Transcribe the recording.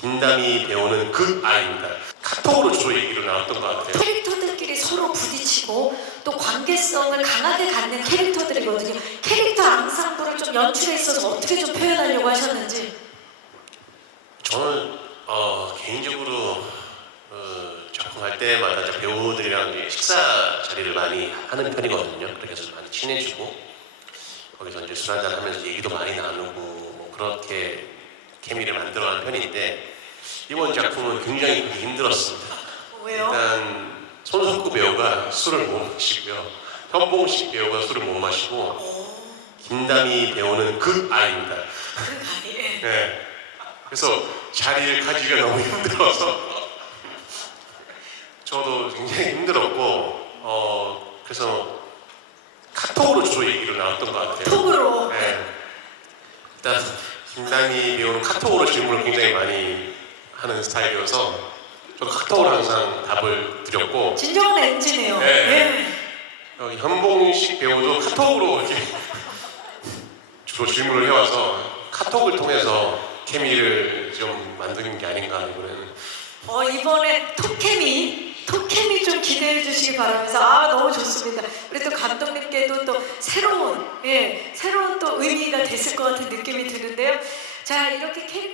김담이 배우는 그 아이입니다. 카톡으로 주로 얘기를 나눴던 것 같아요. 캐릭터들끼리 서로 부딪히고 또 관계성을 강하게 갖는 캐릭터들이거든요. 캐릭터 앙상블을 좀 연출에 있어서 어떻게 좀 표현하려고 하셨는지. 저는 어, 개인적으로 어, 작품할 때마다 배우들이랑 식사 자리를 많이 하는 편이거든요. 그래서 많이 친해지고 거기서 이제 술 한잔 하면서 얘기도 많이 나누고 뭐 그렇게 케미를 만들어가는 편인데 이번 작품은 굉장히 힘들었습니다. 왜요? 일단 손석구 배우가 술을 못 마시고요. 현봉식 배우가 술을 못 마시고 김담이 배우는 그 아이입니다. 그 아이. 네. 그래서 자리를 가지기가 너무 힘들어서 저도 굉장히 힘들었고 어 그래서 카톡으로 주로 얘기를 나눴던 것 같아요. 톡으로. 네. 일단 김담이 배우는 카톡으로 질문을 굉장히 많이 하는 스타일이어서 저도 카톡으로 항상 답을 드렸고 진정한 엔지네요. 네. 예. 어, 현봉식 배우도 카톡으로 이렇게 주로 질문을 해와서 카톡을 통해서 케미를 좀 만드는 게 아닌가 이번에는 어, 이번에 톡케미, 톡케미 좀 기대해 주시기 바라면서 아 너무 좋습니다. 우리 또 감독님께도 또 새로운 예 새로운 또 의미가 됐을 것 같은 느낌이 드는데요. 자 이렇게 캐릭터.